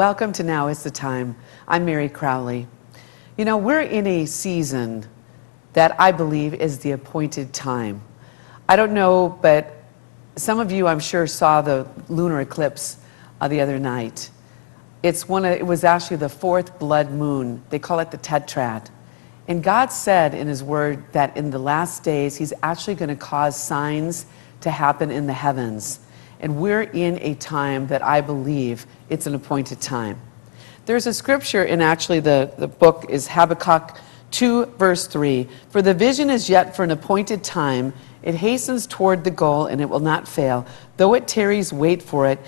welcome to Now is the Time. I'm Mary Crowley. You know, we're in a season that I believe is the appointed time. I don't know, but some of you, I'm sure, saw the lunar eclipse the other night. It was actually the fourth blood moon. They call it the tetrad. And God said in his word that in the last days, he's actually going to cause signs to happen in the heavens. And we're in a time that I believe it's an appointed time. There's a scripture in actually the book is Habakkuk 2 verse 3. For the vision is yet for an appointed time. It hastens toward the goal and it will not fail. Though it tarries, wait for it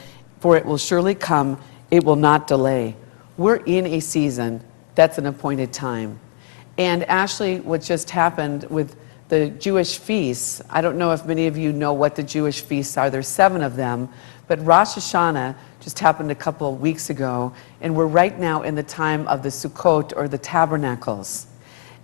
will surely come. It will not delay. We're in a season that's an appointed time. And actually what just happened with the Jewish feasts, I don't know if many of you know what the Jewish feasts are. There's 7 of them, but Rosh Hashanah just happened a couple of weeks ago, and we're right now in the time of the Sukkot, or the tabernacles.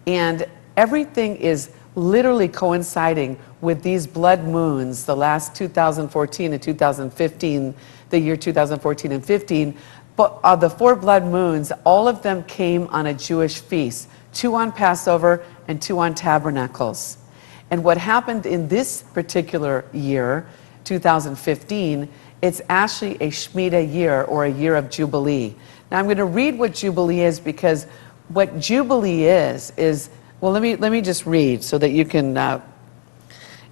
And everything is literally coinciding with these blood moons, the last 2014 and 2015, the year 2014 and 15, but the 4 blood moons, all of them came on a Jewish feast, 2 on Passover and 2 on Tabernacles. And what happened in this particular year, 2015, it's actually a Shemitah year, or a year of Jubilee. Now I'm going to read what Jubilee is, because what Jubilee is, well, let me just read so that you can,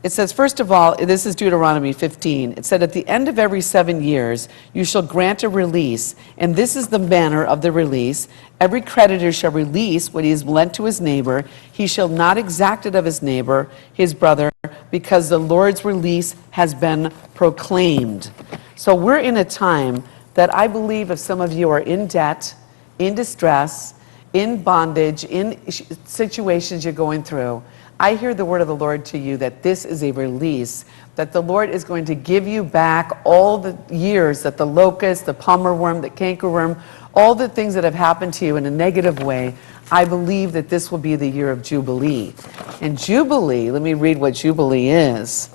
it says, first of all, this is Deuteronomy 15. It said, at the end of every 7 years, you shall grant a release, and this is the manner of the release. Every creditor shall release what he has lent to his neighbor. He shall not exact it of his neighbor, his brother, because the Lord's release has been proclaimed. So we're in a time that I believe if some of you are in debt, in distress, in bondage, in situations you're going through, I hear the word of the Lord to you that this is a release, that the Lord is going to give you back all the years that the locust, the palmer worm, the cankerworm, all the things that have happened to you in a negative way. I believe that this will be the year of Jubilee. And Jubilee, let me read what Jubilee is.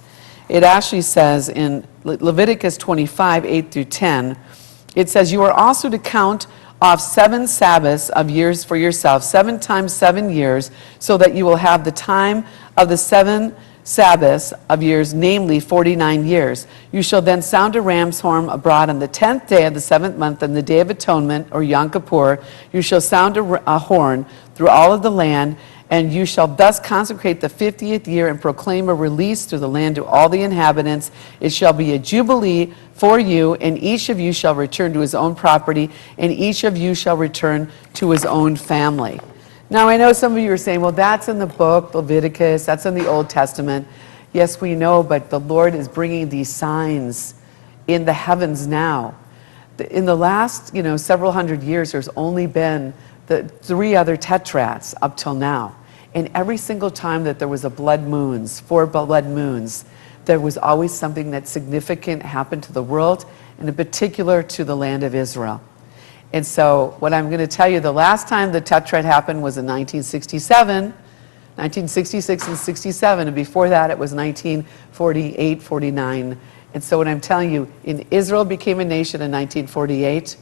It actually says in Leviticus 25, 8 through 10, it says, you are also to count off 7 Sabbaths of years for yourself, 7 times 7 years, so that you will have the time of the 7 Sabbaths of years, namely 49 years. You shall then sound a ram's horn abroad on the 10th day of the 7th month, and the day of atonement, or Yom Kippur. You shall sound a horn through all of the land, and you shall thus consecrate the 50th year and proclaim a release through the land to all the inhabitants. It shall be a jubilee for you, and each of you shall return to his own property, and each of you shall return to his own family. Now, I know some of you are saying, well, that's in the book, Leviticus, that's in the Old Testament. Yes, we know, but the Lord is bringing these signs in the heavens now. In the last, several hundred years, there's only been the 3 other tetrads up till now. And every single time that there was a blood moons, 4 blood moons, there was always something that significant happened to the world, and in particular to the land of Israel. And so what I'm going to tell you, the last time the tetrad happened was in 1967, 1966 and 67, and before that it was 1948, 49. And so what I'm telling you, Israel became a nation in 1948.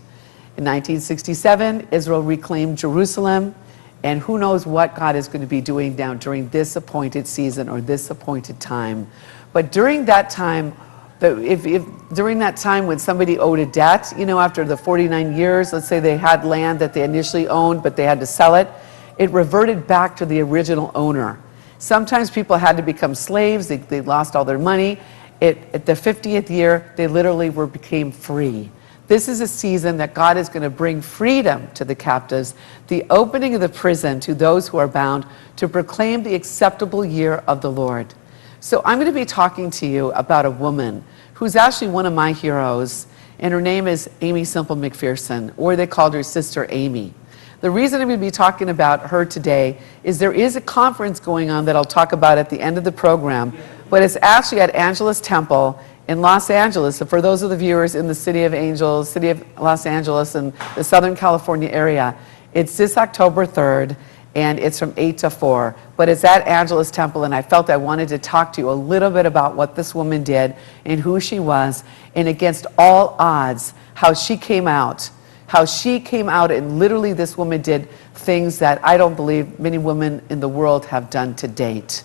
In 1967, Israel reclaimed Jerusalem, and who knows what God is going to be doing now during this appointed season or this appointed time. But during that time, during that time when somebody owed a debt, after the 49 years, let's say they had land that they initially owned, but they had to sell it, it reverted back to the original owner. Sometimes people had to become slaves, they lost all their money. At the 50th year, they literally became free. This is a season that God is going to bring freedom to the captives, the opening of the prison to those who are bound, to proclaim the acceptable year of the Lord. So I'm going to be talking to you about a woman who's actually one of my heroes, and her name is Aimee Semple McPherson, or they called her Sister Amy. The reason I'm going to be talking about her today is there is a conference going on that I'll talk about at the end of the program, but it's actually at Angelus Temple in Los Angeles. So for those of the viewers in the City of Angels, City of Los Angeles, and the Southern California area, it's this October 3rd, and it's from 8 to 4. But it's at Angelus Temple, and I felt I wanted to talk to you a little bit about what this woman did and who she was, and against all odds, how she came out how she came out and literally this woman did things that I don't believe many women in the world have done to date.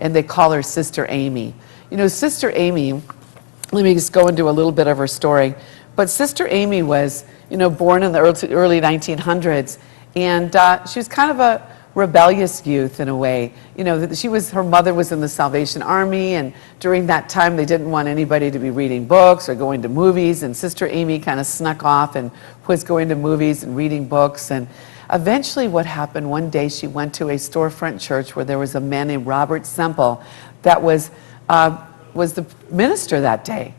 And they call her Sister Amy. You know, Sister Amy, let me just go into a little bit of her story. But Sister Amy was, you know, born in the early 1900s, and she was kind of a rebellious youth in a way. You know, her mother was in the Salvation Army, and during that time they didn't want anybody to be reading books or going to movies, and Sister Amy kind of snuck off and was going to movies and reading books. And eventually what happened, one day she went to a storefront church where there was a man named Robert Semple that was the minister that day.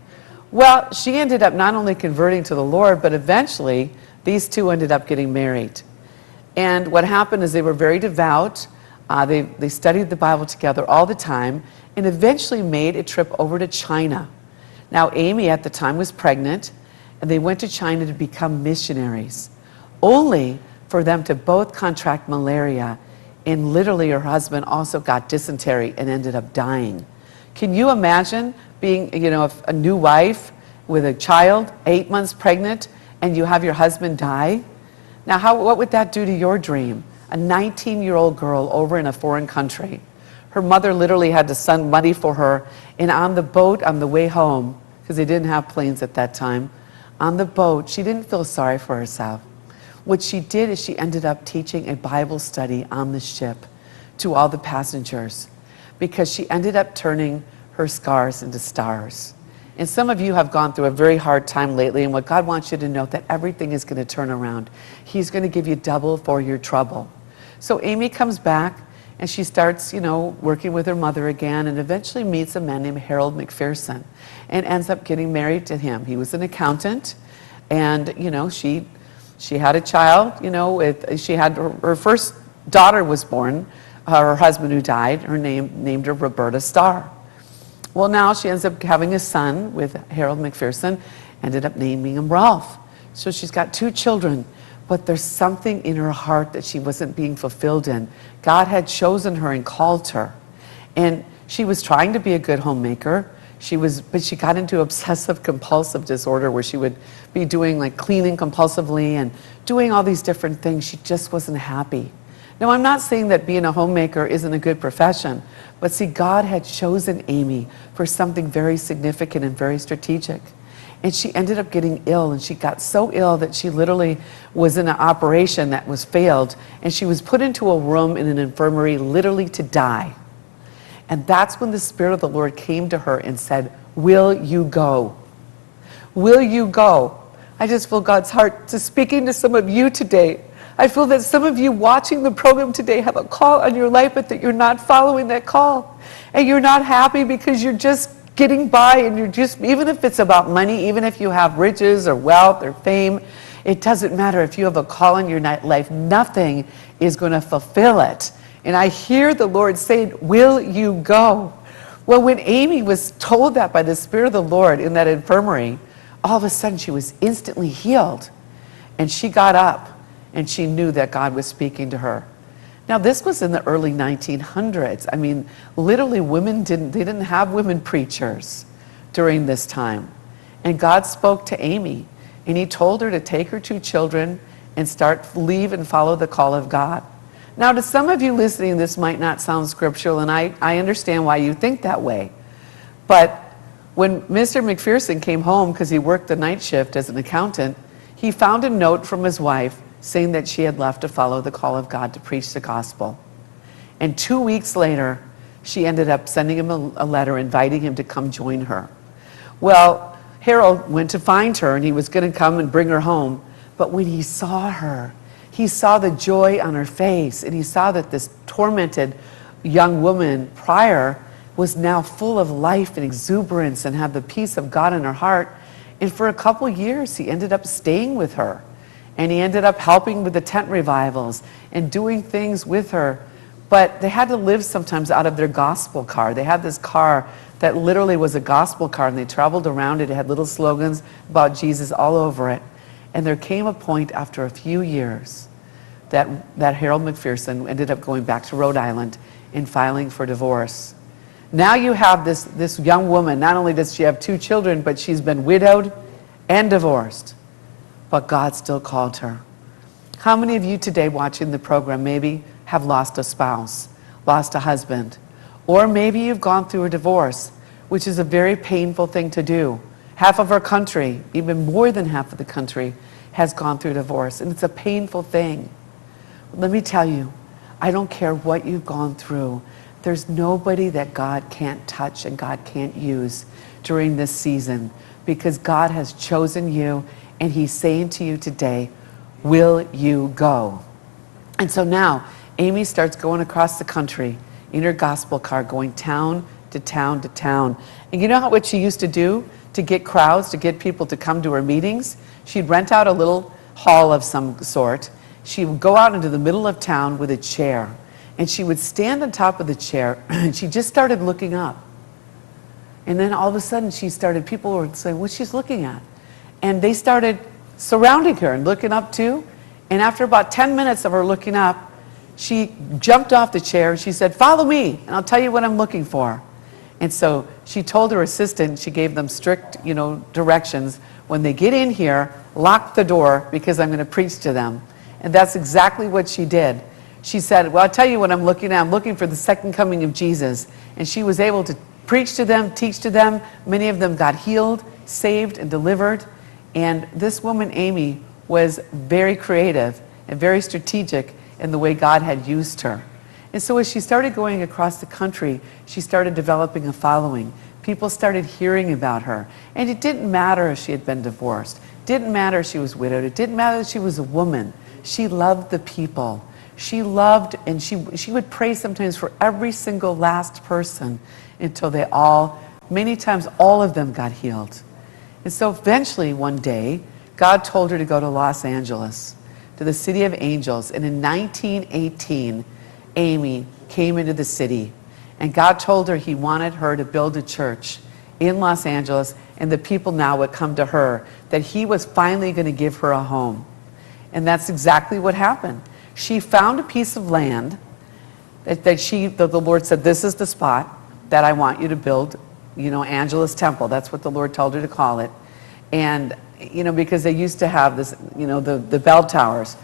Well, she ended up not only converting to the Lord, but eventually these two ended up getting married. And what happened is they were very devout. They studied the Bible together all the time and eventually made a trip over to China. Now, Amy at the time was pregnant, and they went to China to become missionaries, only for them to both contract malaria, and literally her husband also got dysentery and ended up dying. Can you imagine being, you know, a new wife with a child, 8 months pregnant, and you have your husband die? Now, what would that do to your dream? A 19-year-old girl over in a foreign country. Her mother literally had to send money for her, and on the boat on the way home, because they didn't have planes at that time, on the boat, she didn't feel sorry for herself. What she did is she ended up teaching a Bible study on the ship to all the passengers, because she ended up turning her scars into stars. And some of you have gone through a very hard time lately, and what God wants you to know that everything is going to turn around. He's going to give you double for your trouble. So Amy comes back, and she starts, you know, working with her mother again, and eventually meets a man named Harold McPherson, and ends up getting married to him. He was an accountant, and, you know, she had a child, you know, she had her first daughter was born, her husband who died, named her Roberta Starr. Well, now she ends up having a son with Harold McPherson, ended up naming him Ralph. So she's got 2 children, but there's something in her heart that she wasn't being fulfilled in. God had chosen her and called her. And she was trying to be a good homemaker. But she got into obsessive compulsive disorder where she would be doing like cleaning compulsively and doing all these different things. She just wasn't happy. Now, I'm not saying that being a homemaker isn't a good profession, but see, God had chosen Amy for something very significant and very strategic. And she ended up getting ill, and she got so ill that she literally was in an operation that was failed, and she was put into a room in an infirmary literally to die. And that's when the Spirit of the Lord came to her and said, "Will you go? Will you go?" I just feel God's heart to speaking to some of you today. I feel that some of you watching the program today have a call on your life, but that you're not following that call. And you're not happy because you're just getting by, and you're just, even if it's about money, even if you have riches or wealth or fame, it doesn't matter. If you have a call in your life, nothing is going to fulfill it. And I hear the Lord saying, "Will you go?" Well, when Amy was told that by the Spirit of the Lord in that infirmary, all of a sudden she was instantly healed. And she got up, and she knew that God was speaking to her. Now, this was in the early 1900s. I mean, literally they didn't have women preachers during this time. And God spoke to Amy, and he told her to take her 2 children and leave and follow the call of God. Now, to some of you listening, this might not sound scriptural, and I understand why you think that way. But when Mr. McPherson came home, because he worked the night shift as an accountant, he found a note from his wife saying that she had left to follow the call of God to preach the gospel. And 2 weeks later, she ended up sending him a letter inviting him to come join her. Well, Harold went to find her, and he was going to come and bring her home. But when he saw her, he saw the joy on her face, and he saw that this tormented young woman prior was now full of life and exuberance and had the peace of God in her heart. And for a couple years, he ended up staying with her. And he ended up helping with the tent revivals and doing things with her. But they had to live sometimes out of their gospel car. They had this car that literally was a gospel car, and they traveled around it. It had little slogans about Jesus all over it. And there came a point after a few years that Harold McPherson ended up going back to Rhode Island and filing for divorce. Now you have this young woman. Not only does she have 2 children, but she's been widowed and divorced. but God still called her. How many of you today watching the program maybe have lost a spouse, lost a husband, or maybe you've gone through a divorce, which is a very painful thing to do. Half of our country, even more than half of the country, has gone through divorce, and it's a painful thing. Let me tell you, I don't care what you've gone through. There's nobody that God can't touch and God can't use during this season, because God has chosen you, and He's saying to you today, will you go? And so now, Amy starts going across the country in her gospel car, going town to town to town. And you know what she used to do to get crowds, to get people to come to her meetings? She'd rent out a little hall of some sort. She would go out into the middle of town with a chair, and she would stand on top of the chair, and she just started looking up. And then all of a sudden people were saying, what she's looking at? And they started surrounding her and looking up too. And after about 10 minutes of her looking up, she jumped off the chair and she said, follow me, and I'll tell you what I'm looking for. And so she told her assistant, she gave them strict, directions. When they get in here, lock the door, because I'm going to preach to them. And that's exactly what she did. She said, well, I'll tell you what I'm looking at. I'm looking for the second coming of Jesus. And she was able to preach to them, teach to them. Many of them got healed, saved, and delivered. And this woman, Amy, was very creative and very strategic in the way God had used her. And so as she started going across the country, she started developing a following. People started hearing about her. And it didn't matter if she had been divorced. It didn't matter if she was widowed. It didn't matter if she was a woman. She loved the people. She loved, and she would pray sometimes for every single last person until they all, many times all of them got healed. And so eventually one day, God told her to go to Los Angeles, to the city of angels. And in 1918, Amy came into the city. And God told her He wanted her to build a church in Los Angeles, and the people now would come to her, that He was finally going to give her a home. And that's exactly what happened. She found a piece of land that the Lord said, this is the spot that I want you to build, Angelus Temple. That's what the Lord told her to call it. And, because they used to have this, the bell towers,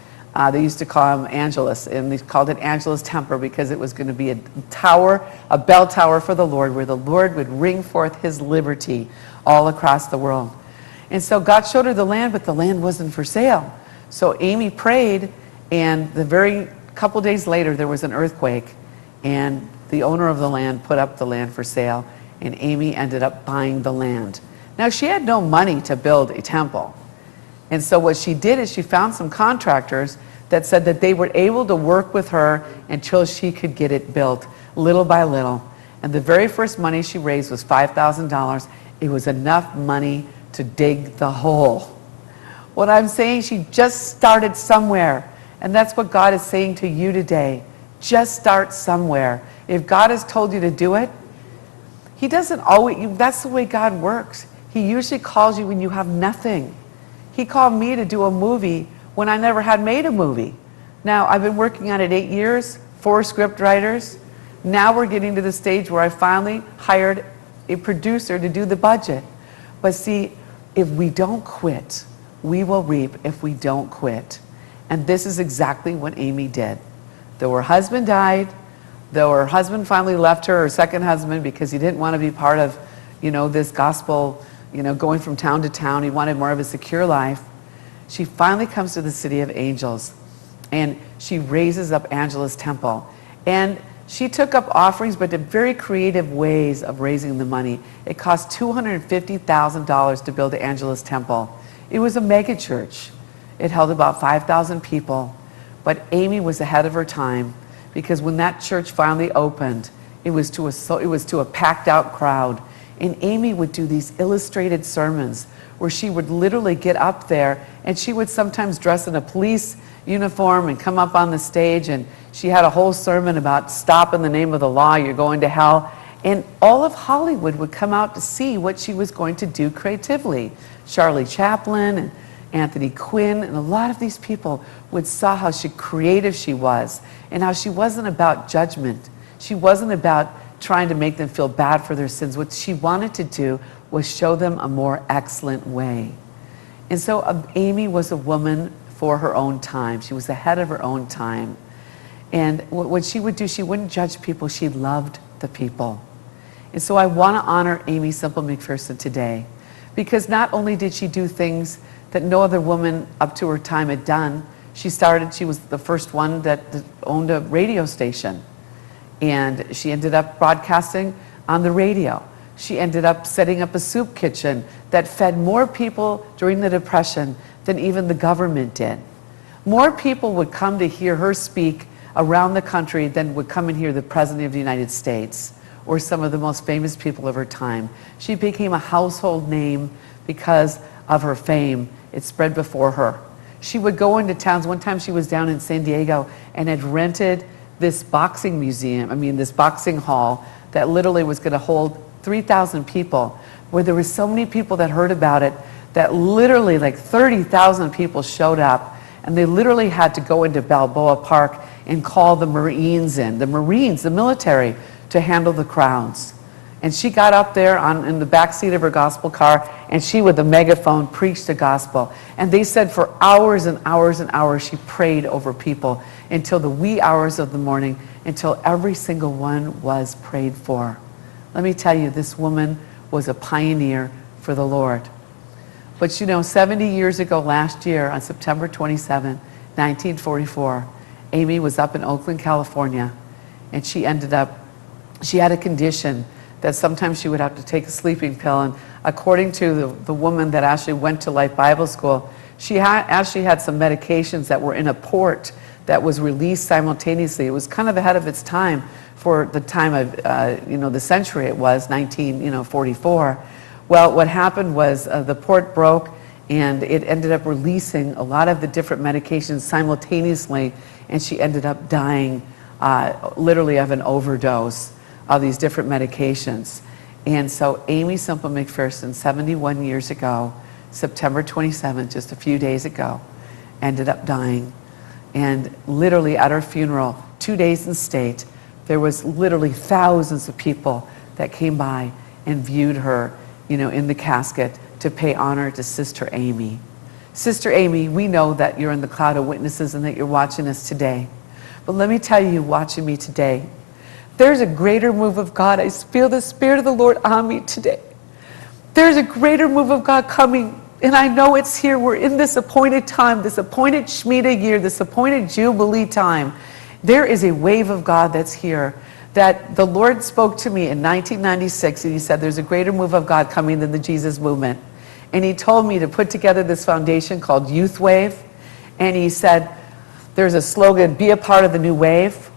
they used to call them Angelus, and they called it Angelus Temple because it was going to be a tower, a bell tower for the Lord, where the Lord would ring forth His liberty all across the world. And so God showed her the land, but the land wasn't for sale. So Amy prayed, and the very couple days later, there was an earthquake, and the owner of the land put up the land for sale, and Amy ended up buying the land. Now, she had no money to build a temple. And so what she did is she found some contractors that said that they were able to work with her until she could get it built, little by little. And the very first money she raised was $5,000. It was enough money to dig the hole. What I'm saying, she just started somewhere. And that's what God is saying to you today. Just start somewhere. If God has told you to do it, He doesn't always, that's the way God works. He usually calls you when you have nothing. He called me to do a movie when I never had made a movie. Now, I've been working on it 8 years, 4 script writers. Now we're getting to the stage where I finally hired a producer to do the budget. But see, if we don't quit, we will reap if we don't quit. And this is exactly what Amy did. Though her husband died, though her husband finally left her second husband, because he didn't want to be part of, this gospel, going from town to town. He wanted more of a secure life. She finally comes to the city of angels, and she raises up Angelus Temple. And she took up offerings, but did very creative ways of raising the money. It cost $250,000 to build the Angelus Temple. It was a mega church. It held about 5,000 people. But Amy was ahead of her time, because when that church finally opened, it was to a packed out crowd. And Amy would do these illustrated sermons where she would literally get up there, and she would sometimes dress in a police uniform and come up on the stage, and she had a whole sermon about stop in the name of the law, you're going to hell. And all of Hollywood would come out to see what she was going to do creatively. Charlie Chaplin and Anthony Quinn and a lot of these people would saw how creative she was, and how she wasn't about judgment. She wasn't about trying to make them feel bad for their sins. What she wanted to do was show them a more excellent way. And so Amy was a woman for her own time. She was ahead of her own time. And what she would do, she wouldn't judge people. She loved the people. And so I want to honor Aimee Semple McPherson today, because not only did she do things that no other woman up to her time had done, she was the first one that owned a radio station. And she ended up broadcasting on the radio. She ended up setting up a soup kitchen that fed more people during the Depression than even the government did. More people would come to hear her speak around the country than would come and hear the President of the United States or some of the most famous people of her time. She became a household name because of her fame. It spread before her. She would go into towns. One time she was down in San Diego and had rented this boxing this boxing hall that literally was going to hold 3,000 people, where there were so many people that heard about it that literally like 30,000 people showed up, and they literally had to go into Balboa Park and call the Marines in, the military, to handle the crowds. And she got up there in the back seat of her gospel car, and she, with a megaphone, preached the gospel. And they said for hours and hours and hours, she prayed over people until the wee hours of the morning, until every single one was prayed for. Let me tell you, this woman was a pioneer for the Lord. But 70 years ago last year, on September 27, 1944, Aimee was up in Oakland, California, and she had a condition that sometimes she would have to take a sleeping pill. And according to the woman that actually went to Life Bible School, she actually had some medications that were in a port that was released simultaneously. It was kind of ahead of its time for the time of, the century it was, 1944. Well, what happened was the port broke, and it ended up releasing a lot of the different medications simultaneously, and she ended up dying literally of an overdose of these different medications. And so Aimee Semple McPherson, 71 years ago, September 27th, just a few days ago, ended up dying. And literally at her funeral, 2 days in state, there was literally thousands of people that came by and viewed her, in the casket to pay honor to Sister Aimee. Sister Aimee, we know that you're in the cloud of witnesses and that you're watching us today. But let me tell you, watching me today, there's a greater move of God. I feel the Spirit of the Lord on me today. There's a greater move of God coming, and I know it's here. We're in this appointed time, this appointed Shemitah year, this appointed Jubilee time. There is a wave of God that's here that the Lord spoke to me in 1996, and he said, there's a greater move of God coming than the Jesus movement. And he told me to put together this foundation called Youth Wave, and he said, there's a slogan, be a part of the new wave.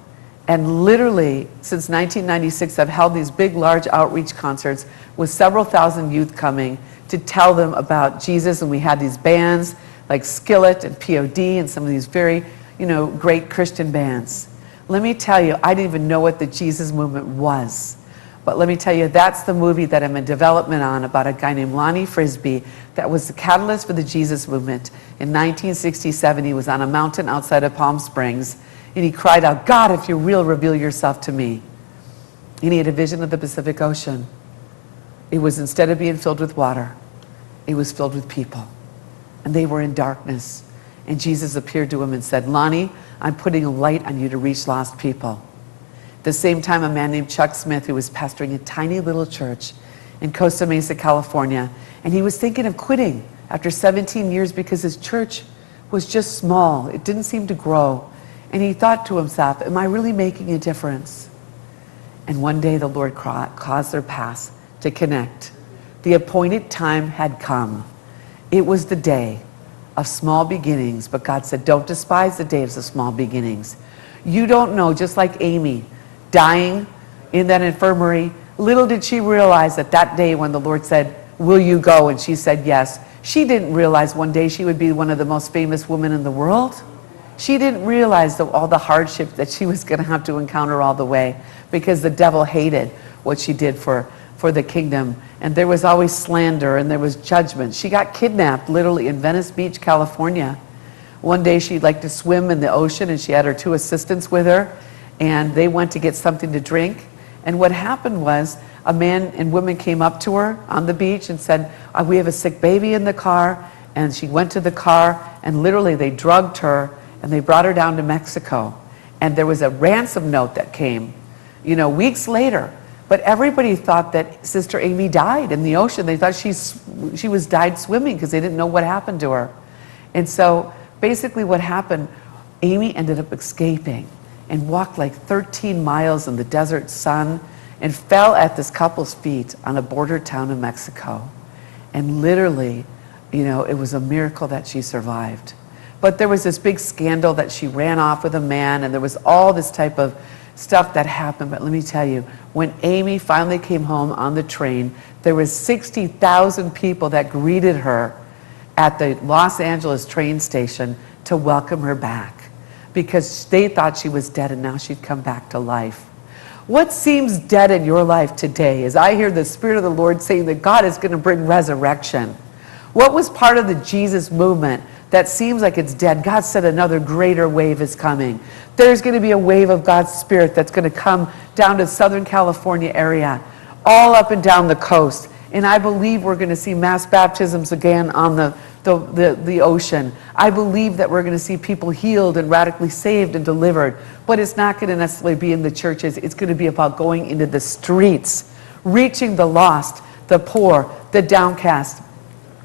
And literally, since 1996, I've held these big, large outreach concerts with several thousand youth coming to tell them about Jesus. And we had these bands like Skillet and POD and some of these very, great Christian bands. Let me tell you, I didn't even know what the Jesus movement was. But let me tell you, that's the movie that I'm in development on, about a guy named Lonnie Frisbee that was the catalyst for the Jesus movement. In 1967, he was on a mountain outside of Palm Springs, and he cried out, God, if you're real, reveal yourself to me. And he had a vision of the Pacific Ocean. It was, instead of being filled with water, it was filled with people. And they were in darkness. And Jesus appeared to him and said, Lonnie, I'm putting a light on you to reach lost people. At the same time, a man named Chuck Smith, who was pastoring a tiny little church in Costa Mesa, California, and he was thinking of quitting after 17 years because his church was just small. It didn't seem to grow. And he thought to himself, am I really making a difference? And one day the Lord caused their paths to connect. The appointed time had come. It was the day of small beginnings, but God said, don't despise the days of small beginnings. You don't know, just like Aimee, dying in that infirmary, little did she realize that that day when the Lord said, will you go? And she said yes. She didn't realize one day she would be one of the most famous women in the world. She didn't realize all the hardship that she was going to have to encounter all the way, because the devil hated what she did for the kingdom. And there was always slander and there was judgment. She got kidnapped literally in Venice Beach, California. One day she'd like to swim in the ocean, and she had her 2 assistants with her, and they went to get something to drink. And what happened was a man and women came up to her on the beach and said, we have a sick baby in the car, and she went to the car, and literally they drugged her, and they brought her down to Mexico. And there was a ransom note that came, weeks later. But everybody thought that Sister Amy died in the ocean. They thought she was died swimming because they didn't know what happened to her. And so basically what happened, Amy ended up escaping and walked like 13 miles in the desert sun and fell at this couple's feet on a border town in Mexico. And literally, it was a miracle that she survived. But there was this big scandal that she ran off with a man, and there was all this type of stuff that happened. But let me tell you, when Amy finally came home on the train, there was 60,000 people that greeted her at the Los Angeles train station to welcome her back because they thought she was dead and now she'd come back to life. What seems dead in your life today is I hear the Spirit of the Lord saying that God is going to bring resurrection. What was part of the Jesus movement that seems like it's dead? God said another greater wave is coming. There's going to be a wave of God's Spirit that's going to come down to Southern California area, all up and down the coast. And I believe we're going to see mass baptisms again on the ocean. I believe that we're going to see people healed and radically saved and delivered. But it's not going to necessarily be in the churches. It's going to be about going into the streets, reaching the lost, the poor, the downcast,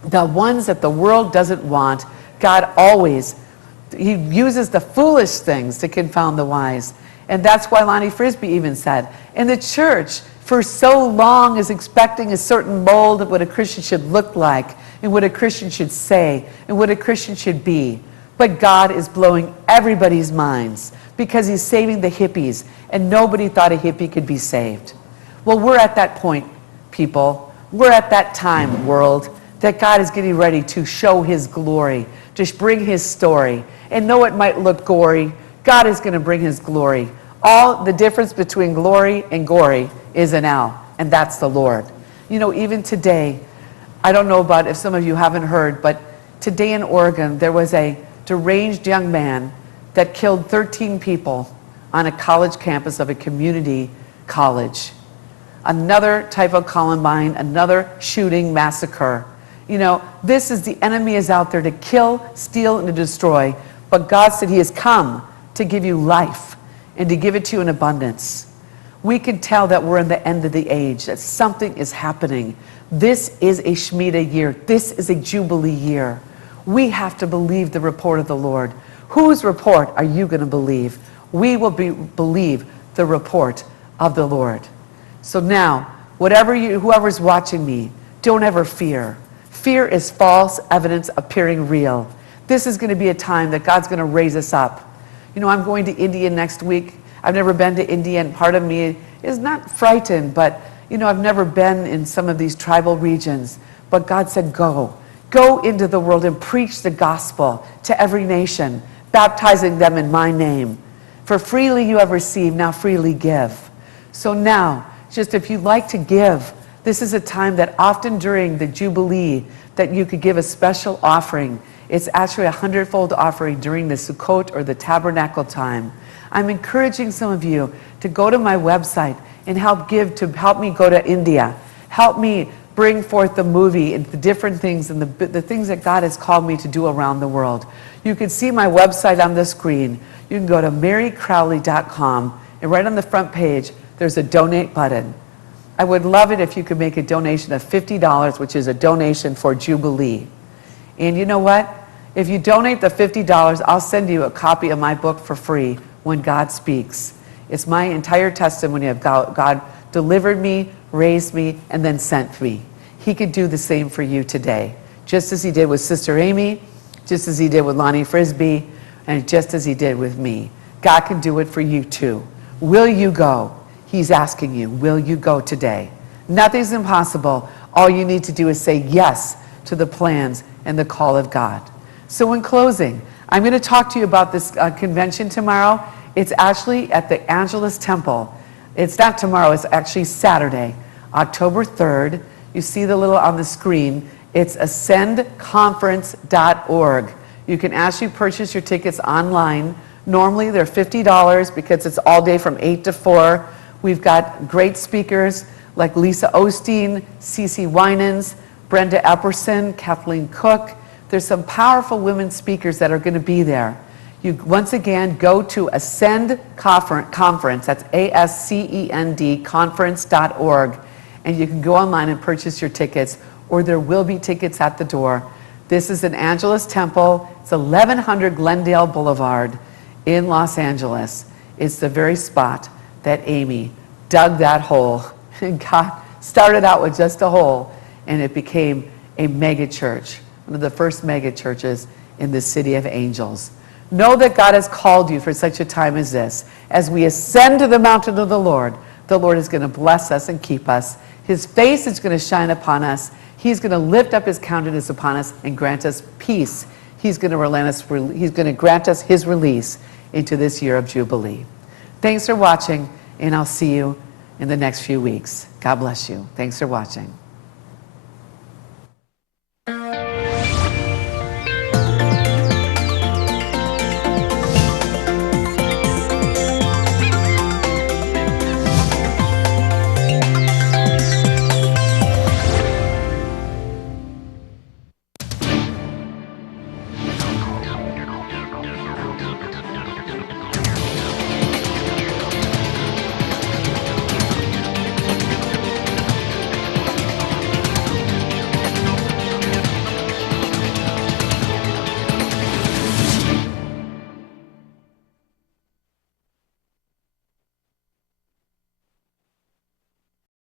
the ones that the world doesn't want. God always, he uses the foolish things to confound the wise. And that's why Lonnie Frisbee even said, and the church for so long is expecting a certain mold of what a Christian should look like, and what a Christian should say, and what a Christian should be. But God is blowing everybody's minds because he's saving the hippies, and nobody thought a hippie could be saved. Well, we're at that point, people. We're at that time, world, that God is getting ready to show his glory, to bring his story. And though it might look gory, God is going to bring his glory. All the difference between glory and gory is an L, and that's the Lord. Even today, I don't know about if some of you haven't heard, but today in Oregon, there was a deranged young man that killed 13 people on a college campus of a community college. Another type of Columbine, another shooting massacre. This is the enemy is out there to kill, steal, and to destroy. But God said he has come to give you life and to give it to you in abundance. We can tell that we're in the end of the age, that something is happening. This is a Shemitah year. This is a Jubilee year. We have to believe the report of the Lord. Whose report are you going to believe? We will believe the report of the Lord. So now, whoever's watching me, don't ever fear. Fear is false evidence appearing real. This is going to be a time that God's going to raise us up. I'm going to India next week. I've never been to India, and part of me is not frightened, but I've never been in some of these tribal regions. But God said, go into the world and preach the gospel to every nation, baptizing them in my name. For freely you have received, now freely give. So now, just if you'd like to give, this is a time that often during the Jubilee that you could give a special offering. It's actually a 100-fold offering during the Sukkot or the Tabernacle time. I'm encouraging some of you to go to my website and help me go to India. Help me bring forth the movie and the different things and the things that God has called me to do around the world. You can see my website on the screen. You can go to marycrowley.com, and right on the front page, there's a donate button. I would love it if you could make a donation of $50, which is a donation for Jubilee. And you know what? If you donate the $50, I'll send you a copy of my book for free, When God Speaks. It's my entire testimony of God delivered me, raised me, and then sent me. He could do the same for you today, just as he did with Sister Amy, just as he did with Lonnie Frisbee, and just as he did with me. God can do it for you too. Will you go? He's asking you, will you go today? Nothing's impossible. All you need to do is say yes to the plans and the call of God. So in closing, I'm going to talk to you about this convention tomorrow. It's actually at the Angelus Temple. It's not tomorrow, it's actually Saturday, October 3rd. You see the little on the screen. It's ascendconference.org. You can actually purchase your tickets online. Normally they're $50 because it's all day from 8 to 4. We've got great speakers like Lisa Osteen, Cece Winans, Brenda Epperson, Kathleen Cook. There's some powerful women speakers that are going to be there. You once again go to Ascend Conference, that's ASCEND conference.org, and you can go online and purchase your tickets, or there will be tickets at the door. This is in Angelus Temple. It's 1100 Glendale Boulevard in Los Angeles. It's the very spot that Amy dug that hole. And God started out with just a hole, and it became a mega church, one of the first mega churches in the city of angels. Know that God has called you for such a time as this. As we ascend to the mountain of the Lord is going to bless us and keep us. His face is going to shine upon us. He's going to lift up his countenance upon us and grant us peace. He's going to grant us his release into this year of Jubilee. Thanks for watching, and I'll see you in the next few weeks. God bless you. Thanks for watching.